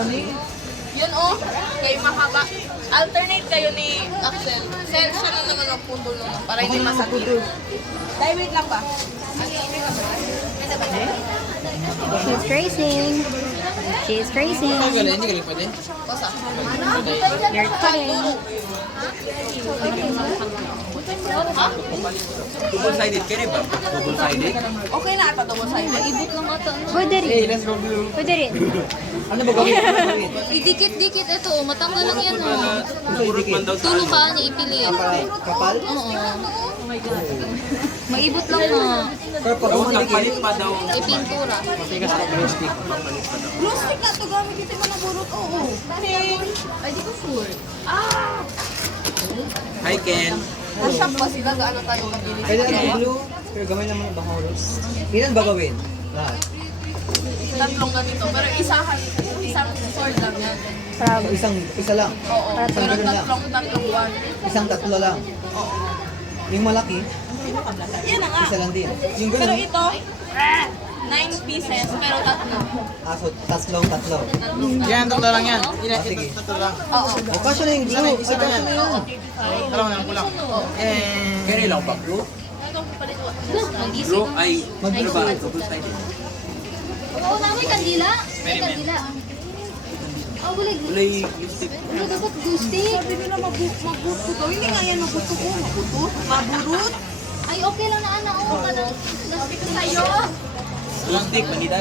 Yun oh, kayo mahaba. Alternate kayo ni Axel. Send siya na naman ang pundol naman para hindi masakit. Dahil wait lang ba? She's tracing. She's tracing. Hindi galing pa din. Basta. You're cutting. Ha? Double-sided ka rin ba? Double-sided? Okay na ata double side. Ibot lang ata. Pwede rin. Let's go blue. Pwede rin. Ano ba gawin? Idikit-dikit ito. Matanggal lang yan. Purot man daw sa Tulo ano. ka niya ipili. Kapal? Oo. Maibot lang na. Daw kapalit pa daw. Ipintura. Matigas na glue stick. Kapalit pa daw. Blue stick na to gamit ito yung naburot. Oo. Ay, di ko sure. Hi Ken. Na-shop ba sila? Gaano tayo kabili? Kaya ang blue, pero gamay naman ang bahoros. Ilan ba gawin? Lahat. Tatlong ganito. Pero isang sword lang yan. Proud. So, isa lang. Oo. Isang Pero ganun lang. tatlong one. Isang tatlo lang. Oo. Yung malaki, Yan na nga. isa lang din. Yung Pero ganun, ito, 9 pieces, pero tatlo. so tatlo. Yan, tatlo lang yan. Ah, sige. Tatlo lang. Oo. O, kasya na yung blue. Ay, kasya na yan. Dalawa na lang kulang. Kaya lang ba blue? Blue ay ano ba? Double-sided. Oo, namin kandila. May kandila. Oh, wala. Ulay glue stick. Wala dapat gusti. Sabi nila mabuto daw. Hindi nga yan mabuto ko. Mabuto? Maburot? Ay, okay lang na ana. Oo, ka na. Gusti ko sa'yo. Glue stick, manida.